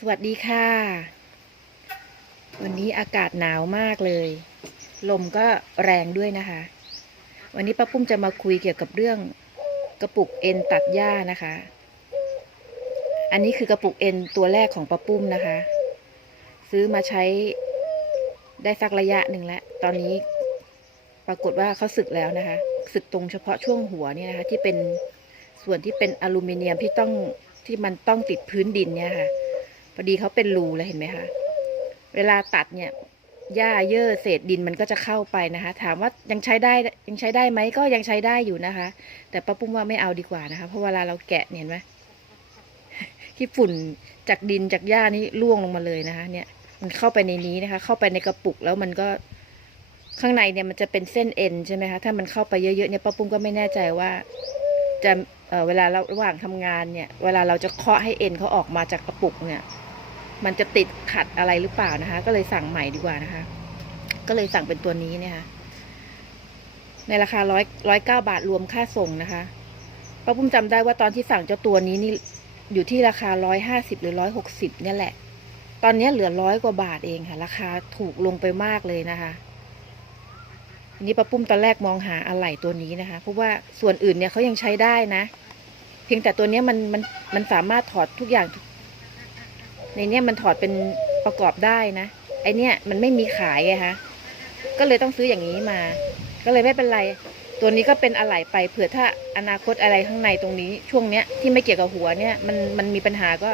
สวัสดีค่ะ วันนี้อากาศหนาวมากเลย ลมก็แรงด้วยนะคะ วันนี้ป้าปุ้มจะมาคุยเกี่ยวกับเรื่องกระปุกเอ็นตัดหญ้านะคะ อันนี้คือกระปุกเอ็นตัวแรกของป้าปุ้มนะคะ ซื้อมาใช้ได้สักระยะหนึ่งแล้ว ตอนนี้ปรากฏว่าเขาสึกแล้วนะคะ สึกตรงเฉพาะช่วงหัวเนี่ยนะคะ ที่เป็นส่วนที่เป็นอลูมิเนียมที่ต้องที่มันต้องติดพื้นดินเนี่ยค่ะ พอดีเขาเป็นรูแล้วเห็นไหมคะเวลาตัดเนี่ยหญ้าเยื่อเศษดินมันก็จะเข้าไปนะคะ ถามว่ายังใช้ได้ยังใช้ได้ไหมก็ยังใช้ได้อยู่นะคะ แต่ป้าปุ้มว่าไม่เอาดีกว่านะคะ เพราะเวลาเราแกะเนี่ยเห็นไหมที่ฝุ่นจากดินจากหญ้านี่ร่วงลงมาเลยนะคะ เนี่ย มันเข้าไปในนี้นะคะ เข้าไปในกระปุกแล้วมันก็ข้างในเนี่ยมันจะเป็นเส้นเอ็นใช่ไหมคะถ้ามันเข้าไปเยอะๆเนี่ยป้าปุ้มก็ไม่แน่ใจว่า จะเออเวลาเราระหว่างทำงานเนี่ย เวลาเราจะเคาะให้เอ็นเขาออกมาจากกระปุกเนี่ย มันจะติดขัดอะไรหรือเปล่านะคะ ก็เลยสั่งใหม่ดีกว่านะคะ ก็เลยสั่งเป็นตัวนี้เนี่ยค่ะ ในราคาร้อยร้อยเก้าบาทรวมค่าส่งนะคะป้าปุ้มจำได้ว่าตอนที่สั่งเจ้าตัวนี้นี่อยู่ที่ราคาร้อยห้าสิบหรือร้อยหกสิบเนี่ยแหละ ตอนนี้เหลือร้อยกว่าบาทเองค่ะ ราคาถูกลงไปมากเลยนะคะอันนี้ป้าปุ้มตอนแรกมองหาอะไหล่ตัวนี้นะคะ เพราะว่าส่วนอื่นเนี่ยเขายังใช้ได้นะ เพียงแต่ตัวนี้มันมันมันสามารถถอดทุกอย่าง ในเนี้ยมันถอดเป็นประกอบได้นะไอเนี้ยมันไม่มีขายไงคะก็เลยต้องซื้ออย่างนี้มา ก็เลยไม่เป็นไร ตัวนี้ก็เป็นอะไหล่ไปเผื่อถ้าอนาคตอะไรข้างในตรงนี้ ช่วงเนี้ยที่ไม่เกี่ยวกับหัวเนี่ยมันมันมีปัญหาก็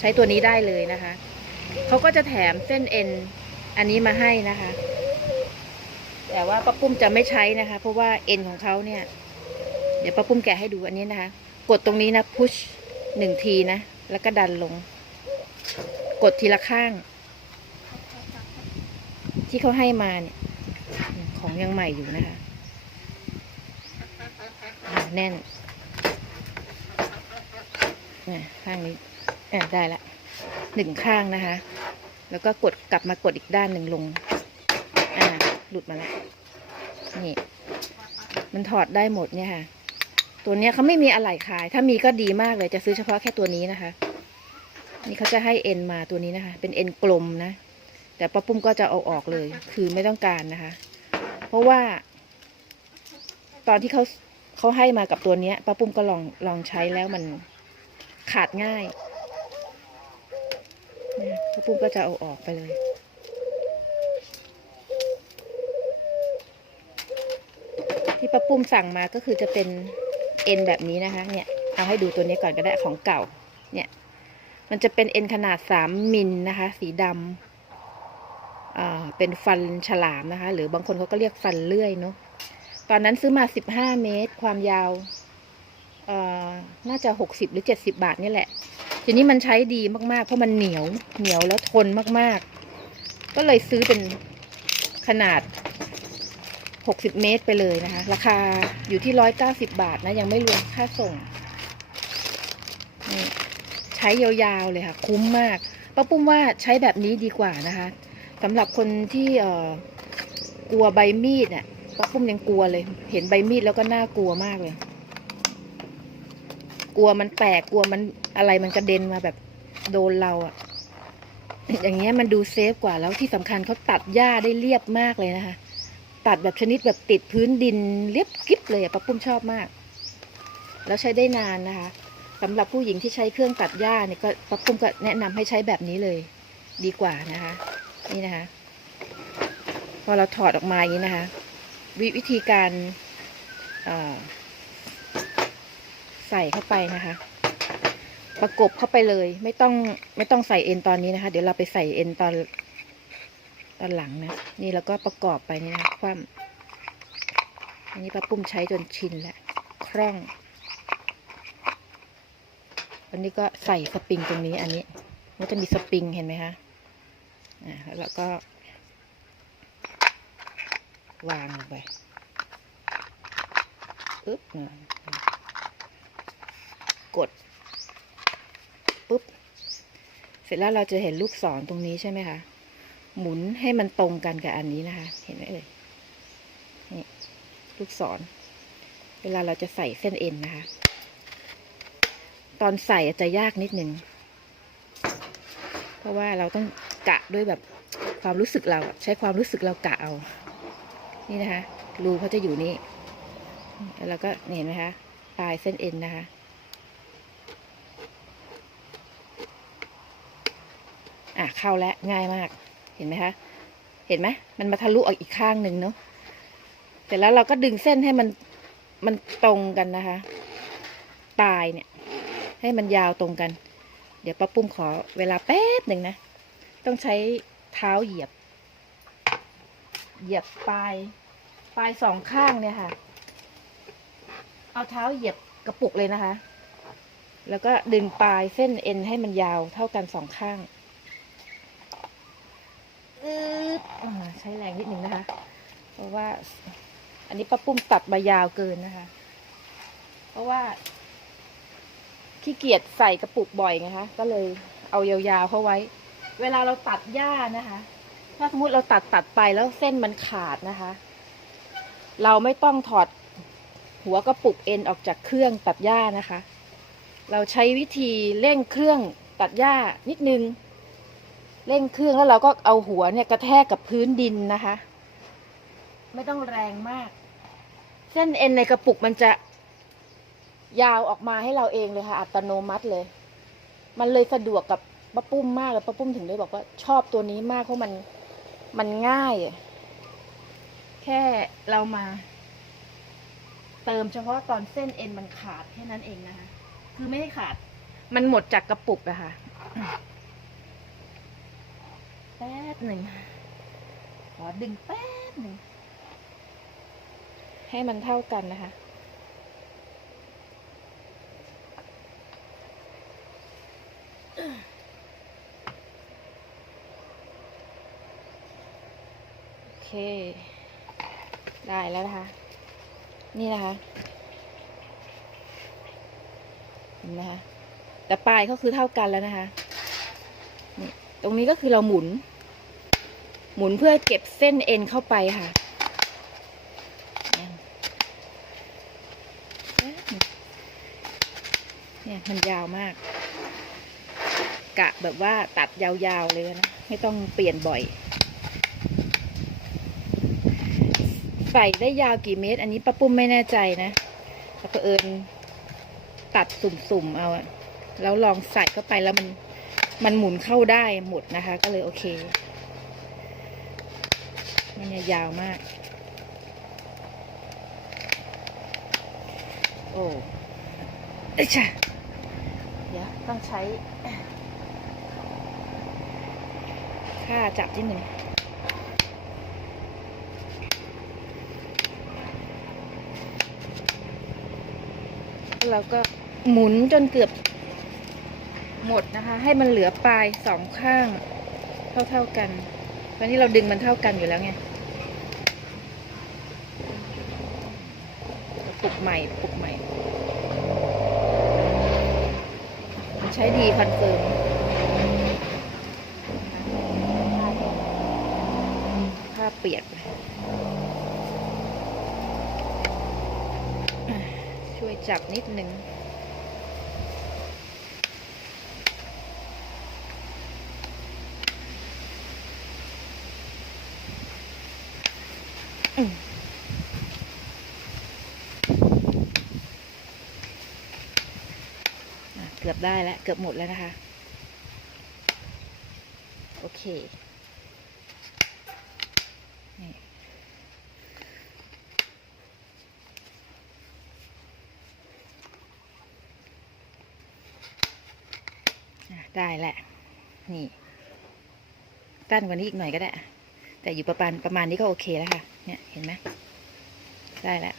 ใช้ตัวนี้ได้เลยนะคะเขาก็จะแถมเส้นเอ็นอันนี้มาให้นะคะ แต่ว่าป้าปุ้มจะไม่ใช้นะคะ เพราะว่าเอ็นของเขาเนี่ย เดี๋ยวป้าปุ้มแกะให้ดูอันนี้นะคะ กดตรงนี้นะพุชหนึ่งทีนะ แล้วก็ดันลง กดทีละข้าง ที่เขาให้มาเนี่ย ของยังใหม่อยู่นะคะแน่นข้างนี้ได้ละหนึ่งข้างนะคะ แล้วก็กดกลับมากดอีกด้านหนึ่งลง อ่า หลุดมาแล้ว นี่ มันถอดได้หมดเนี่ยค่ะ ตัวเนี้ยเขาไม่มีอะไหล่ขาย ถ้ามีก็ดีมากเลย จะซื้อเฉพาะแค่ตัวนี้นะคะ นี่เขาจะให้เอ็นมาตัวนี้นะคะ เป็นเอ็นกลมนะ แต่ป้าปุ้มก็จะเอาออกเลย คือไม่ต้องการนะคะ เพราะว่า ตอนที่เขาเขาให้มากับตัวเนี้ยป้าปุ้มก็ลองลองใช้แล้วมันขาดง่ายป้าปุ้มก็จะเอาออกไปเลยที่ป้าปุ้มสั่งมาก็คือจะเป็นเอ็นแบบนี้นะคะ เนี่ย เอาให้ดูตัวนี้ก่อนก็ได้ของเก่า มันจะเป็นเอ็นขนาดสามมิลนะคะ สีดำเป็นฟันฉลามนะคะ หรือบางคนเขาก็เรียกฟันเลื่อยเนาะตอนนั้นซื้อมาสิบห้าเมตร ความยาวน่าจะหกสิบหรือเจ็ดสิบาทนี่แหละ ทีนี้มันใช้ดีมากๆ เพราะมันเหนียวเหนียวแล้วทนมากๆ ก็เลยซื้อเป็นขนาด60เมตรไปเลยนะคะ ราคาอยู่ที่190บาทนะ ยังไม่รวมค่าส่ง ใช้ยาวๆเลยค่ะ คุ้มมากป้าปุ้มว่าใช้แบบนี้ดีกว่านะคะสำหรับคนที่เออกลัวใบมีดอะป้าปุ้มยังกลัวเลย เห็นใบมีดแล้วก็น่ากลัวมากเลย กลัวมันแตกกลัวมันอะไรมันกระเด็นมาแบบโดนเราอะอย่างเงี้ยมันดูเซฟกว่าแล้วที่สำคัญเขาตัดหญ้าได้เรียบมากเลยนะคะ ตัดแบบชนิดแบบติดพื้นดินเรียบกริบเลยอะป้าปุ้มชอบมาก แล้วใช้ได้นานนะคะ สำหรับผู้หญิงที่ใช้เครื่องตัดหญ้าเนี่ยก็ป้าปุ้มก็แนะนำให้ใช้แบบนี้เลย ดีกว่านะคะ นี่นะคะ พอเราถอดออกมาอย่างนี้นะคะ วิวิธีการใส่เข้าไปนะคะ ประกบเข้าไปเลย ไม่ต้องไม่ต้องใส่เอ็นตอนนี้นะคะ เดี๋ยวเราไปใส่เอ็นตอนตอนหลังนะ นี่แล้วก็ประกอบไปนี่นะคว่ำอันนี้ป้าปุ้มใช้จนชินแล้วคล่อง อันนี้ก็ใส่สปริงตรงนี้อันนี้ มันจะมีสปริงเห็นไหมคะอ่าแล้วก็ วางลงไปอึ๊บนะกดปุ๊บเสร็จแล้วเราจะเห็นลูกศรตรงนี้ใช่ไหมคะหมุนให้มันตรงกันกับอันนี้นะคะ เห็นไหมเอ่ยนี่ลูกศร เวลาเราจะใส่เส้นเอ็นนะคะ ตอนใส่อาจจะยากนิดนึง เพราะว่าเราต้องกะด้วยแบบความรู้สึกเราใช้ความรู้สึกเรากะเอา นี่นะคะ รูเขาจะอยู่นี่ แล้วก็เห็นไหมคะปลายเส้นเอ็นนะคะ อะเข้าแล้วง่ายมาก เห็นไหมคะ เห็นไหมมันมาทะลุออกอีกข้างหนึ่งเนาะเสร็จแล้วเราก็ดึงเส้นให้มันมันตรงกันนะคะ ปลายเนี่ย ให้มันยาวตรงกัน เดี๋ยวป้าปุ้มขอเวลาแป๊บหนึ่งนะ ต้องใช้เท้าเหยียบ เหยียบปลาย ปลายสองข้างเนี่ยค่ะ เอาเท้าเหยียบกระปุกเลยนะคะ แล้วก็ดึงปลายเส้นเอ็นให้มันยาวเท่ากันสองข้างอึ๊บอ่าใช้แรงนิดหนึ่งนะคะ เพราะว่า อันนี้ป้าปุ้มตัดมายาวเกินนะคะ เพราะว่า ขี้เกียจใส่กระปุกบ่อยไงคะ ก็เลยเอายาวๆเข้าไว้ เวลาเราตัดหญ้านะคะ ถ้าสมมติเราตัดตัดไปแล้วเส้นมันขาดนะคะ เราไม่ต้องถอดหัวกระปุกเอ็นออกจากเครื่องตัดหญ้านะคะ เราใช้วิธีเร่งเครื่องตัดหญ้านิดนึง เร่งเครื่องแล้วเราก็เอาหัวเนี่ยกระแทกกับพื้นดินนะคะ ไม่ต้องแรงมาก เส้นเอ็นในกระปุกมันจะ ยาวออกมาให้เราเองเลยค่ะ อัตโนมัติเลย มันเลยสะดวกกับป้าปุ้มมากเลยป้าปุ้มถึงได้บอกว่าชอบตัวนี้มากเพราะมันมันง่ายอะแค่เรามา เติมเฉพาะตอนเส้นเอ็นมันขาดแค่นั้นเองนะคะคือไม่ได้ขาด มันหมดจากกระปุกอะค่ะแป๊บหนึ่งขอดึงแป๊บหนึ่งให้มันเท่ากันนะคะ โอเค ได้แล้วนะคะ นี่นะคะ เห็นไหมคะ แต่ปลายก็คือเท่ากันแล้วนะคะ นี่ ตรงนี้ก็คือเราหมุน หมุนเพื่อเก็บเส้นเอ็นเข้าไปค่ะเนี่ยมันยาวมาก กะแบบว่าตัดยาวๆเลยนะ ไม่ต้องเปลี่ยนบ่อย ใส่ได้ยาวกี่เมตร อันนี้ป้าปุ้มไม่แน่ใจนะแต่เผอิญตัดสุ่มๆเอาอะแล้วลองใส่เข้าไปแล้วมันมันหมุนเข้าได้หมดนะคะ ก็เลยโอเค มันยาวมาก โอ้เอ้ยช่ะเดี๋ยวต้องใช้ค่าจับที่หนึ่ง เราก็หมุนจนเกือบหมดนะคะ ให้มันเหลือปลายสองข้างเท่าๆกันเพราะนี่เราดึงมันเท่ากันอยู่แล้วไงปลุกใหม่ปลุกใหม่ ใช้ดีคอนเฟิร์มผ้าเปียกเลยอะช่วย จับนิดนึงอืมเกือบได้แล้ว เกือบหมดแล้วนะคะ โอเค ได้แหละ นี่ตั้นกว่านี้อีกหน่อยก็ได้ แต่อยู่ประมาณประมาณนี้ก็โอเคแล้วค่ะ เนี่ยเห็นไหมได้แล้ว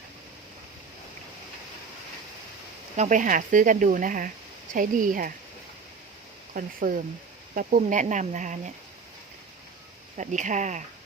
ลองไปหาซื้อกันดูนะคะ ใช้ดีค่ะ คอนเฟิร์มป้าปุ้มแนะนำนะคะเนี่ย สวัสดีค่ะ